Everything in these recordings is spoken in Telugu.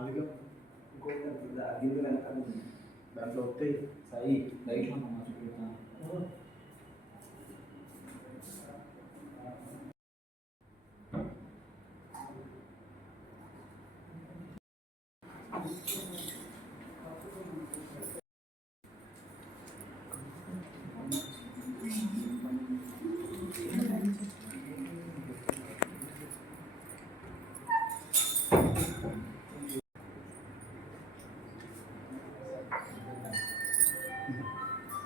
మామూలుగా ఇంకొక గింజలు వెనకాల దాంట్లో వస్తాయి సాయి లైట్లు అన్నమాట చూపిస్తాను.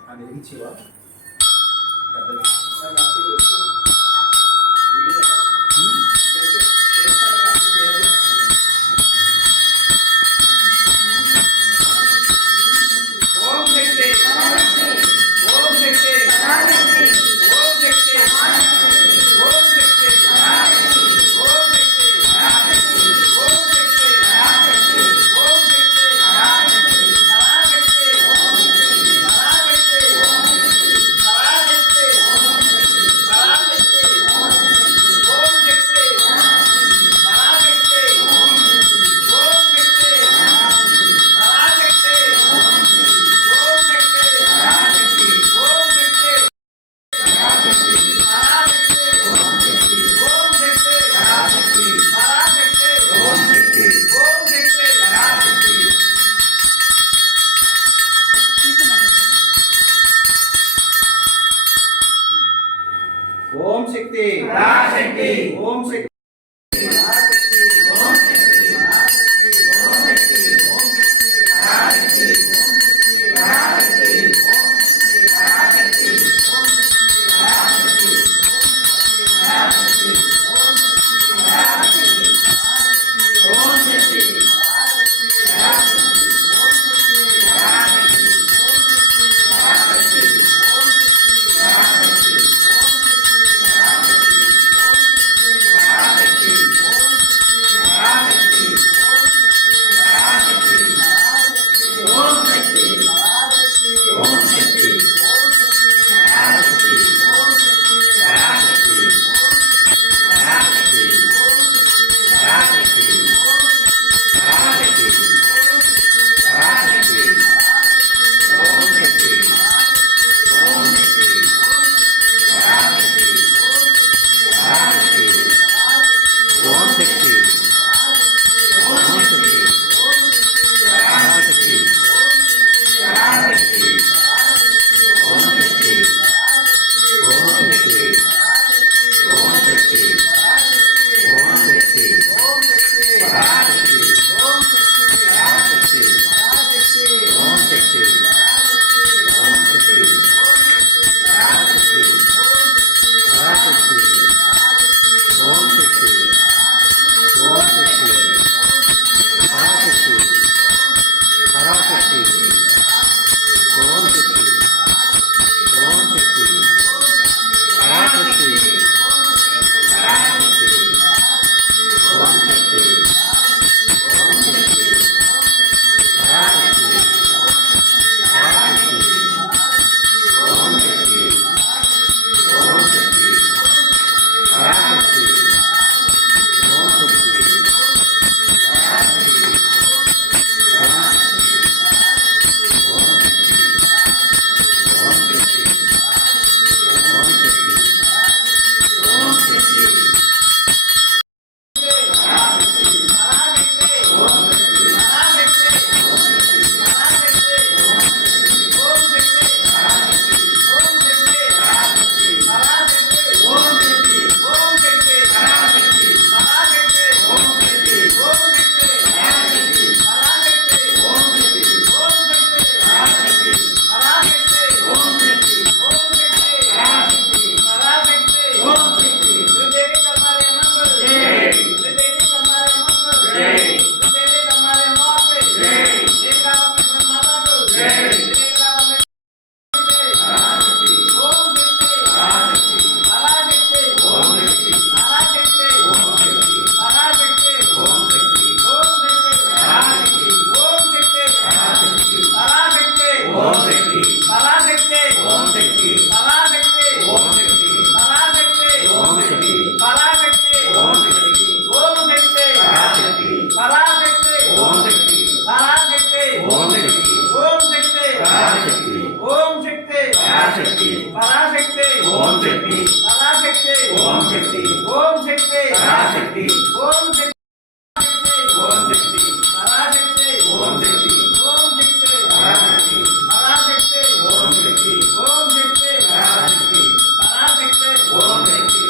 అది ఇచ్చివా పెద్దది ఓం శక్తి పరాశక్తి ఓం శక్తి పరాశక్తి పరాశక్తి ఓం శక్తి పరాశక్తి పరాశక్తి ఓం శక్తి పరాశక్తి ఓం శక్తి ఓం శక్తి పరాశక్తి ఓం శక్తి ఓం శక్తి పరాశక్తి ఓం శక్తి ఓం శక్తి పరాశక్తి పరాశక్తి ఓం శక్తి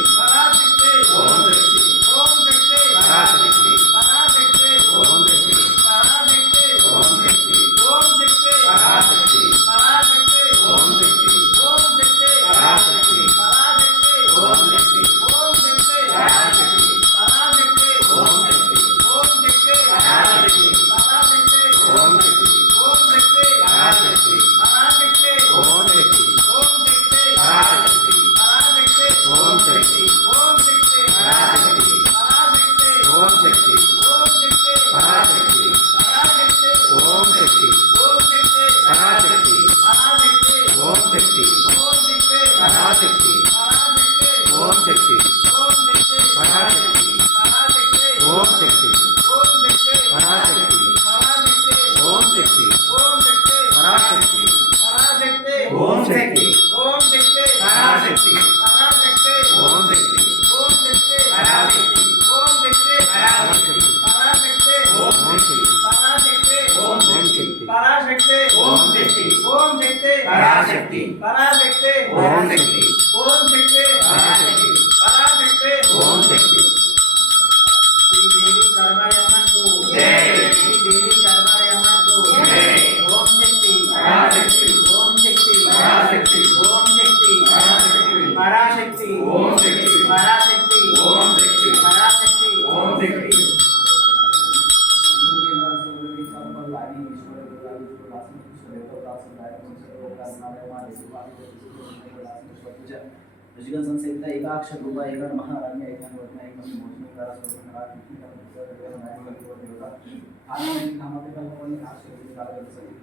ఓం శక్తి పరాశక్తి పరాశక్తి ఓం శక్తి పరాశక్తి ఓం శక్తి ఓం శక్తి పరాశక్తి పరాశక్తి ఓం శక్తి పరాశక్తి ఓం శక్తి ఓం శక్తి పరాశక్తి పరాశక్తి ఓం శక్తి ఓం శక్తి పరాశక్తి పరాశక్తి ఓం శక్తి ఓం శక్తి పరాశక్తి పరాశక్తి ఓం శక్తి ఓం శక్తి పరాశక్తి పరాశక్తి ఓం శక్తి ఓం శక్తి పరాశక్తి పరాశక్తి ఓం శక్తి ఓం శక్తి పరాశక్తి పరాశక్తి ఓం శక్తి ఓం శక్తి పరాశక్తి పరాశక్తి ఓం శక్తి ఓం శక్తి పరాశక్తి పరాశక్తి ఓం శక్తి ఓం శక్తి పరాశక్తి పరాశక్తి ఓం శక్తి ఓం శక్తి పరాశక్తి పరాశక్తి ఓం శక్తి ఓం శక్తి పరాశక్తి పరాశక్తి ఓం శక్తి ఓం శక్తి పరాశక్తి పరాశక్తి ఓం శక్తి ఓం శక్తి పరాశక్తి పరాశక్తి ఓం శక్తి ఓం శక్తి పరాశక్తి పరాశక్తి ఓం శక్తి ఓం శక్తి పరాశక్తి ఓం శక్తి పరాశక్తి పరాశక్తి ఓం శక్తి పరాశక్తి ఓం శక్తి పరాశక్తి ఓం శక్తి ఓం శక్తి పరాశక్తి పరాశక్తి ఓం శక్తి ఓం శక్తి పరాశక్తి పరాశక్తి ఓం శక్తి శ్రీదేవి కరుణాయమ్మకు జై. శ్రీదేవి కరుణాయమ్మకు జై. ఓం శక్తి పరాశక్తి ఓం శక్తి పరాశక్తి ఓం శక్తి పరాశక్తి పరాశక్తి ఓం శక్తి పరాశక్తి ఓం శక్తి పరాశక్తి ఓం శక్తి संहिता एकाक्षर रूपा एक महारानी एक वर्तमान एक मोचन द्वारा स्वतंत्र आनंद नामते का कोई अक्षर के साथ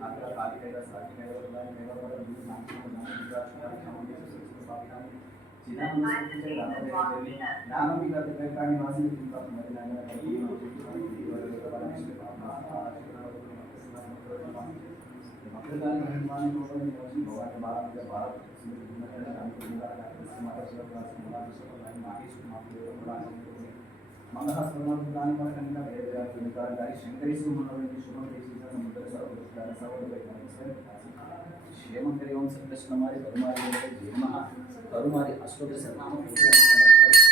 आत्रा काली का साथी का वर्तमान मेगा पर दूर नाम को नाम का नाम के साथ जिना नाम भी करते हैं का निवासी का मदीना मतदान निर्माण को भगवान बारह के भारत करुमारी अष्टोत्तर शतनाम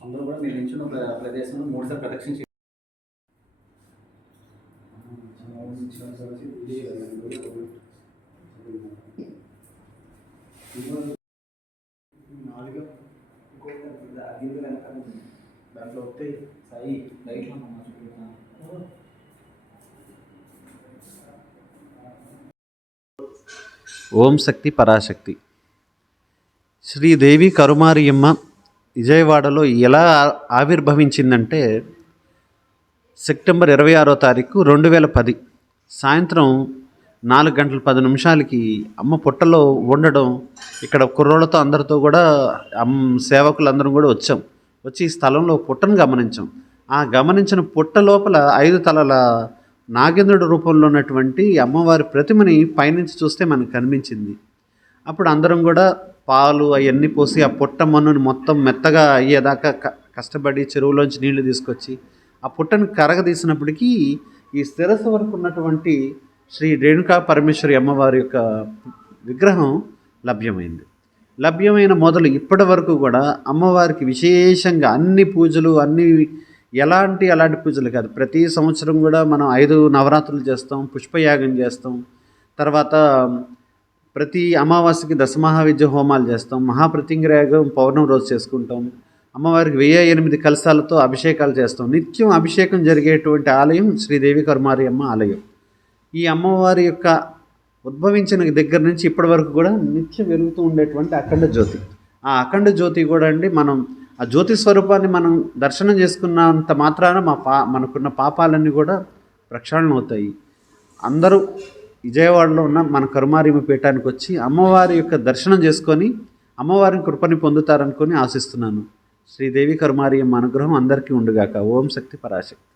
అందరూ కూడా మీరు నిల్చున్న ప్రదేశంలో మూడుసార్లు ప్రదక్షించి దాంట్లో వస్తే సాయి లైట్లో ఓం శక్తి పరాశక్తి శ్రీదేవి కరుమారియమ్మ విజయవాడలో ఎలా ఆవిర్భవించిందంటే సెప్టెంబర్ 26వ తారీఖు 2010 సాయంత్రం 4:10 అమ్మ పుట్టలో ఉండడం ఇక్కడ కుర్రోళ్ళతో అందరితో కూడా సేవకులందరం కూడా వచ్చి ఈ స్థలంలో పుట్టను గమనించాం. ఆ గమనించిన పుట్ట లోపల 5 తలల నాగేంద్రుడి రూపంలో ఉన్నటువంటి అమ్మవారి ప్రతిమని పైనుంచి చూస్తే మనకు కనిపించింది. అప్పుడు అందరం కూడా పాలు అవన్నీ పోసి ఆ పుట్ట మన్నుని మొత్తం మెత్తగా అయ్యేదాకా కష్టపడి చెరువులోంచి నీళ్లు తీసుకొచ్చి ఆ పుట్టను కరగదీసినప్పటికీ ఈ శిరస్సు వరకు ఉన్నటువంటి శ్రీ రేణుకా పరమేశ్వరి అమ్మవారి యొక్క విగ్రహం లభ్యమైన మొదలు ఇప్పటి వరకు కూడా అమ్మవారికి విశేషంగా అన్ని పూజలు అలాంటి పూజలు కాదు, ప్రతి సంవత్సరం కూడా మనం 5 నవరాత్రులు చేస్తాం, పుష్పయాగం చేస్తాం, తర్వాత ప్రతి అమావాస్యకి దశమహావిద్య హోమాలు చేస్తాం, మహాప్రతింగ్రయాగం పౌర్ణమి రోజు చేసుకుంటాం, అమ్మవారికి 1008 కలశాలతో అభిషేకాలు చేస్తాం. నిత్యం అభిషేకం జరిగేటువంటి ఆలయం శ్రీదేవి కరుమారి అమ్మ ఆలయం. ఈ అమ్మవారి యొక్క ఉద్భవించిన దగ్గర నుంచి ఇప్పటి వరకు కూడా నిత్యం వెలుగుతూ ఉండేటువంటి అఖండ జ్యోతి. ఆ అఖండ జ్యోతి కూడా అండి, మనం ఆ జ్యోతి స్వరూపాన్ని మనం దర్శనం చేసుకున్నంత మాత్రాన మనకున్న పాపాలన్నీ కూడా ప్రక్షాళన అవుతాయి. అందరూ విజయవాడలో ఉన్న మన కరుమారియమ్మ పీఠానికి వచ్చి అమ్మవారి యొక్క దర్శనం చేసుకొని అమ్మవారిని కృపని పొందుతారనుకొని ఆశిస్తున్నాను. శ్రీదేవి కరుమారియమ్మ అనుగ్రహం అందరికీ ఉండుగాక. ఓం శక్తి పరాశక్తి.